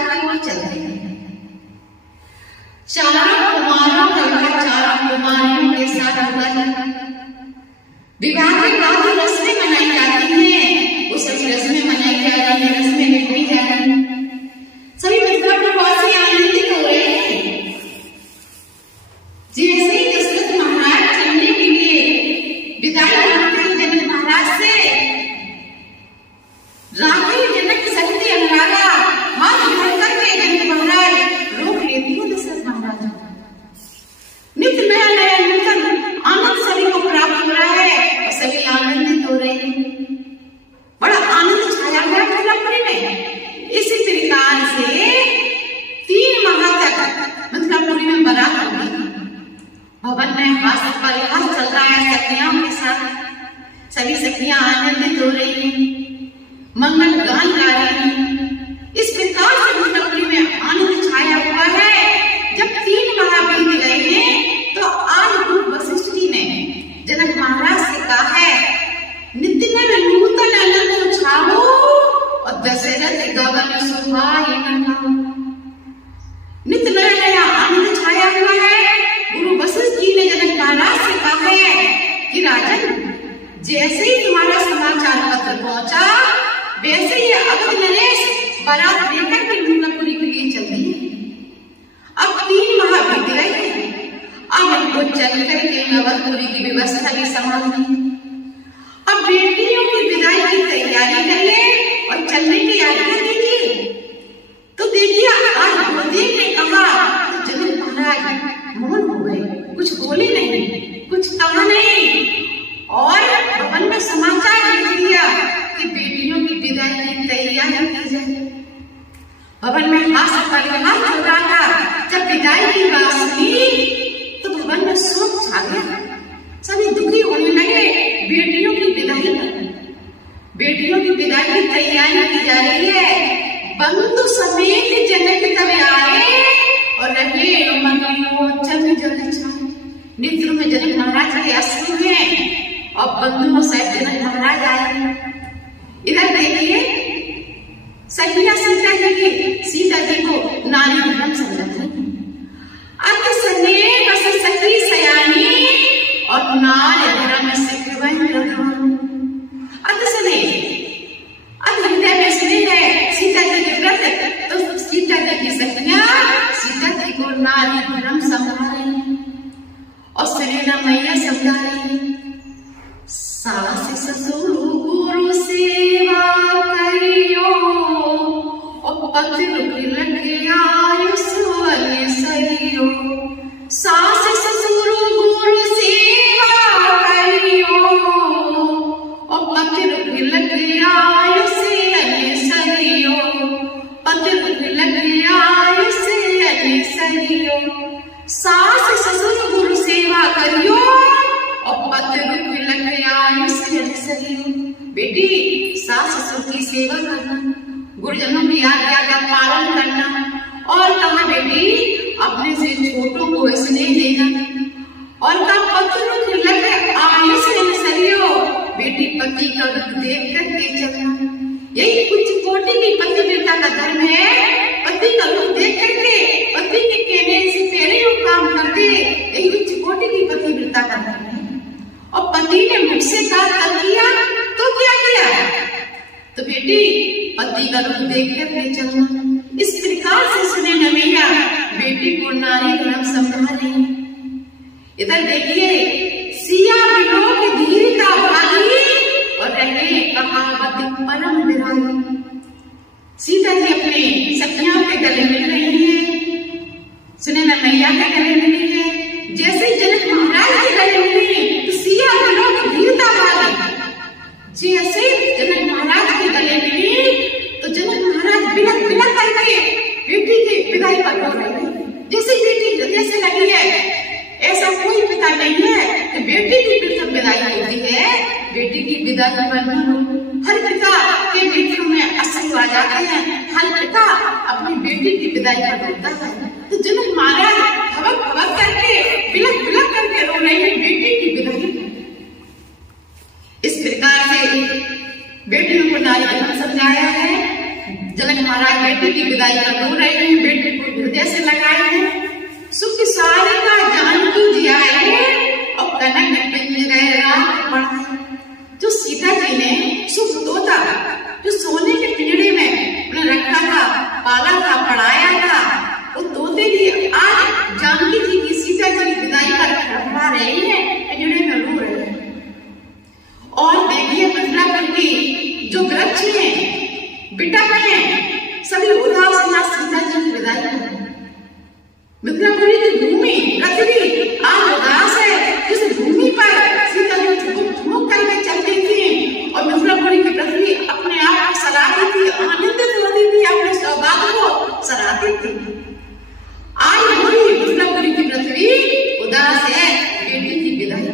विवाह की ओर चलते हैं। चारों कुमारियों के साथ विवाह के बाद जो रस्में मनाई जाती हैं, वो सभी रस्में मनाई जा रही है, रस्में निभाई जा रही है। सभी मथुरापुरवासी आनंदित हो रहे हैं। जैसे ही दशरथ महाराज चलने के लिए विदाई मांगते हैं जनक महाराज से, राखी जनक शक्ति अनुरागा हाथ जोड़ करके जनक महाराज रोक लेती हो दशरथ महाराज। नित्य नया नया नूतन आनंद सभी को प्राप्त हो रहा है और सभी आनंदित हो रहे हैं। बड़ा आनंद छाया हुआ है मथुरापुरी में। इसी प्रकार से 3 माह तक मथुरापुरी में बारात होगी। भवन में हास परिहास चल रहा है सखियों के साथ। सभी सखियां आनंदित हो रही हैं, मंगल गान गा रही हैं। इस प्रकार से मथुरापुरी में आनंद छाया हुआ है। जब 3 माह बीत गए हैं तो आज गुरु वशिष्ठ जी ने जनक महाराज से कहा है, नित्य नए नूतन आनंद छाओ और दशरथ गगन सुहाए। नित्य नया नया आनंद छाया हुआ है। गुरु वशिष्ठ जी ने जनक महाराज से कहा है कि राजन, जैसे ही तुम्हारा समाचार पत्र पहुंचा वैसे ही अवध नरेश बारात लेकर के मथुरापुरी के लिए चल दिए। अब 3 माह बीत गए हैं। अब हमको चल करके अवधपुरी की व्यवस्था भी संभालनी। अब बेटियों की विदाई की तैयारी कर ले और चलने की आज्ञा दीजिए। तो देखिए आज गुरुदेव ने कहा तो जनक महाराज मौन हो गए, कुछ बोले नहीं, कुछ कहा नहीं और भवन में समाचार लिख दिया कि बेटियों की विदाई की तैयारी की जाए। भवन में हास परिहास हो रहा था। जब विदाई की बात सुनी तो भवन में शोक छा गया। सभी दुखी होने लगे। बेटियों की विदाई की तैयारी की जा रही है। बंधु समेत जनक तब आए और रहे निद्र में जनक महाराज के अश्रु में और बंधुओं सहित जनक महाराज आए। इधर देखिए सखिया सीता जी को नारी धर्म समझती। अति स्नेह बस सखी सयानी और नारी धर्म से अति स्नेह, अति हृदय में स्नेह है सीता जी के प्रति। तो सीता जी की सखियां सीता जी को नारी धर्म समझा रही और सुनैना मैया समझा रही। सास ससुर गुरु सेवा करियो और पति आयुष सहियो। सास ससुर गुरु सेवा करियो और पति आयुष सहियो। पति आयुष सहियो। सास ससुर गुरु सेवा करियो और पति आयुष सहियो। बेटी सास ससुर की सेवा करना, गुरुजनों की आज्ञा का पालन करना और कहा बेटी अपने से छोटों को स्नेह देना और कहा पति आयुष सहियो। बेटी पति का दुख देख करके चलना। यही उच्च कोटि की पतिव्रता का धर्म है। पति का दुख देख करके पति के कहने से पहले वो काम कर दे। यही उच्च कोटि की पतिव्रता का धर्म है। और पति ने मुझसे कहा किया तो क्या किया? तो बेटी पति का दुख देख करके चलना। इस प्रकार से सुने नवैया बेटी को नारी धर्म समझा रही। इधर देखिए सिया विलोक धीरता भागी और रहे कहावत परम विरागी। सीता जी अपने सखियों के गले मिल रही है, सुनैना मैया के गले मिली है। जैसे जनक महाराज के गले मिली तो सिया विलोक धीरता भागी। जैसे जनक महाराज के गले मिली तो जनक महाराज बिलक बिलक करके बेटी की विदाई पर हो रहे हैं। जैसे बेटी हृदय से लगी है। ऐसा कोई पिता नहीं है कि बेटी की प्रथम विदाई होती है बेटी की विदाई पर न हो। हर पिता के बेटियों में अश्रु आ जाते हैं। हर पिता अपनी बेटी की विदाई पर रोता है। तो जनक महाराज भवक भवक करके बिलक बिलक करके रो रहे हैं बेटी की विदाई। इस प्रकार से बेटियों को नारी धर्म समझाया है। जनक महाराज बेटी की विदाई का रो रहे हैं, बेटी को हृदय से लगाए हैं। सुख सारे का जानकी जियाए और कनक पिंजरे रात पढ़ाए। जो सीता जी ने सुख तोता जो सोने के पिंजरे में उन्हें रखा था, पाला था, पढ़ाया था, वो तोते भी आज जानकी जी की, सीता जी की विदाई पर रखवा रहे हैं, पिंजरे में रो रहे हैं। और देखिए मिथिलापुर की जो वृक्ष हैं, बिटक हैं, सभी उदास हैं सीता जी की विदाई पर। मिथिलापुरी की भूमि पृथ्वी आज उदास है, जिस भूमि पर सीता जी झुमक करके चलती थी और मिथिलापुरी की पृथ्वी अपने आप को सराहती थी, आनंदित होती थी, अपने सौभाग्य को सराहती थी। आज पूरी मिथिलापुरी की पृथ्वी उदास है बेटी की विदाई।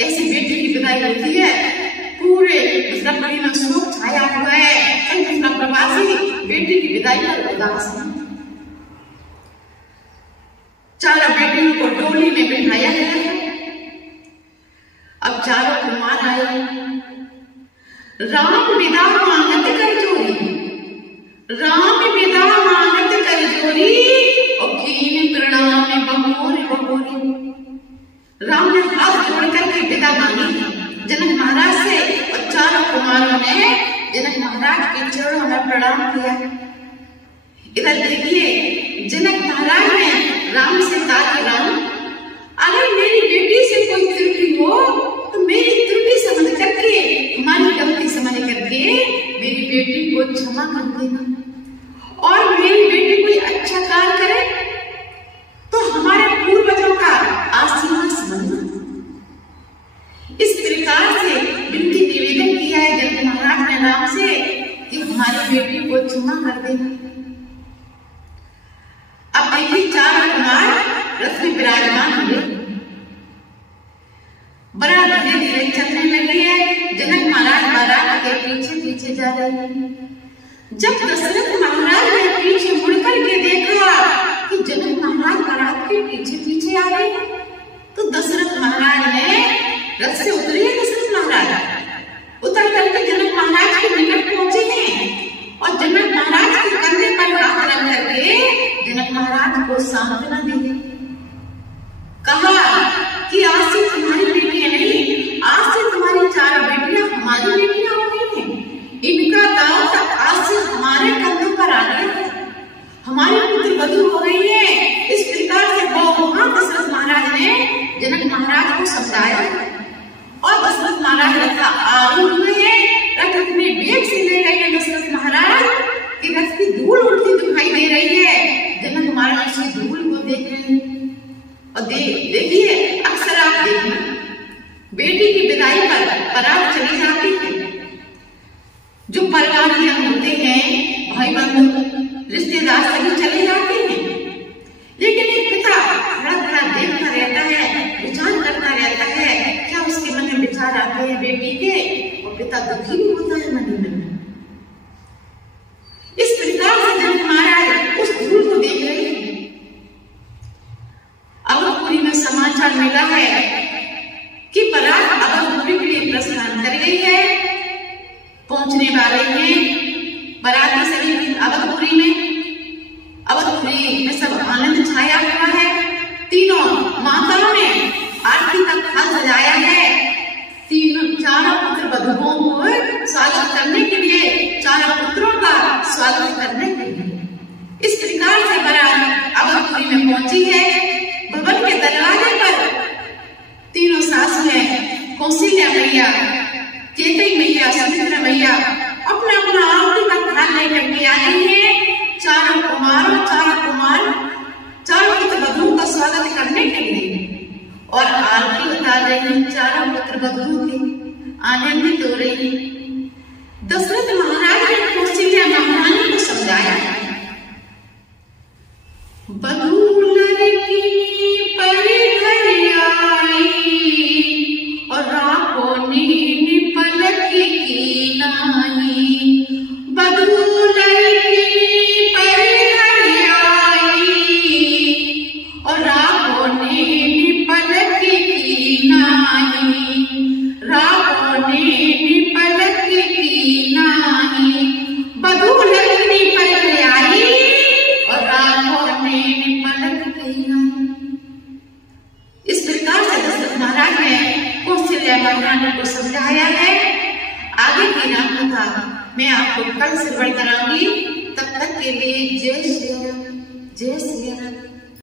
ऐसी बेटी की विदाई होती है, पूरे मिथिलापुरी में शोक छाया हुआ है। मिथिला प्रवासी बेटी की विदाई पर उदास है। चारों बेटियों को डोली में बिठाया गया है। अब चारों कुमार आए। राम विदा मांगत कर जोरी, राम विदा मांगत कर जोरी और कीन प्रणाम बहोरे बहोरे। राम ने हाथ जोड़ करके विदा मांगी जनक महाराज से और चारों कुमारों ने जनक महाराज के चरणों में प्रणाम किया। इधर देखिए जनक महाराज ने राम से कहा कि राम, अगर मेरी बेटी से कोई त्रुटि हो तो मेरी त्रुटि समझ करके, तुम्हारी गलती समझ करके मेरी बेटी को क्षमा कर देना। और मेरी बेटी कोई अच्छा कार्य करे तो हमारे पूर्वजों का आशीर्वाद समझना। इस प्रकार से विनती निवेदन किया है जनक महाराज ने राम से कि हमारी बेटी को क्षमा कर देना। अब देखिए चारों कुमार रथ में विराजमान हुए। बड़ा धीरे धीरे चलने लगे हैं। जनक महाराज बारात के पीछे पीछे जा रहे हैं। जब दशरथ महाराज ने पीछे मुड़कर के देखा कि जनक महाराज बारात के पीछे पीछे आ रहे हैं, तो दशरथ महाराज ने रथ से उतरे। दशरथ महाराज उतर करके जनक महाराज के निकट पहुंचे हैं और जनक महाराज के कंधे पर हाथ रख करके जनक महाराज को सांत्वना दी। कहा कि आज से तुम्हारी बेटियां नहीं, आज से तुम्हारी चारों बेटियां हमारी बेटियां हो गई हैं। इनका दाव आज से हमारे कंधों पर आ गया है, हमारी पुत्र वधू हो गई है। इस प्रकार से बहुवहां दशरथ महाराज ने जनक महाराज को समझाया और दशरथ महाराज रथ आरूढ़ हुए हैं। रथ अपने वेग से ले गए हैं दशरथ महाराज कि रथ की धूल उड़ती दिखाई दे रही है। जनक महाराज से धूल को देख रहे हैं और देखिए अक्सर आप देखना बेटी की विदाई पर बारात चली जाती है। जो परिवार होते हैं, भाई बंधु रिश्तेदार सभी चले जाते हैं, लेकिन एक पिता खड़ा खड़ा देखता रहता है, विचार करता रहता है। क्या उसके मन में विचार आते हैं बेटी के, और पिता दुखी भी होता है मन में। इस प्रकार से जनक महाराज उस धूल को देख रहे हैं। अवधपुरी में समाचार मिला है कि बारात अवधपुरी के लिए प्रस्थान कर गई है, पहुंचने वाले हैं। बाराती सभी अवधपुरी में सब आनंद छाया हुआ है। तीनों माताओं ने आरती का थाल सजाया है। चारों पुत्र वधुओं को स्वागत करने के लिए, चारों पुत्रों का स्वागत करने के लिए इस प्रकार से बारात अवधपुरी में पहुंची है। भवन के दरवाजे पर तीनों सासुएं, कौशल्या मैया, केकई मैया, सुमित्रा मैया अपना अपना आरती का थाल लेकर के आई है। चारों पुत्र वधुओं का स्वागत करने के लिए और आरती उतार रही हैं। चारों पुत्र वधुओं की आनंदित हो रही है। दशरथ महाराज ने कौशल्या महारानी को समझाया, बधू लड़की पर घर आई और राखो नीन पलक की नानी। बधू लड़की पर घर आई और राखो नीन पलक की नानी, राखो नीन पलक की नानी। जय महारानी को समझाया है। आगे की राम कथा मैं आपको कल से बढ़ कराऊंगी। तब तक के लिए जय श्री राम, जय श्री राम।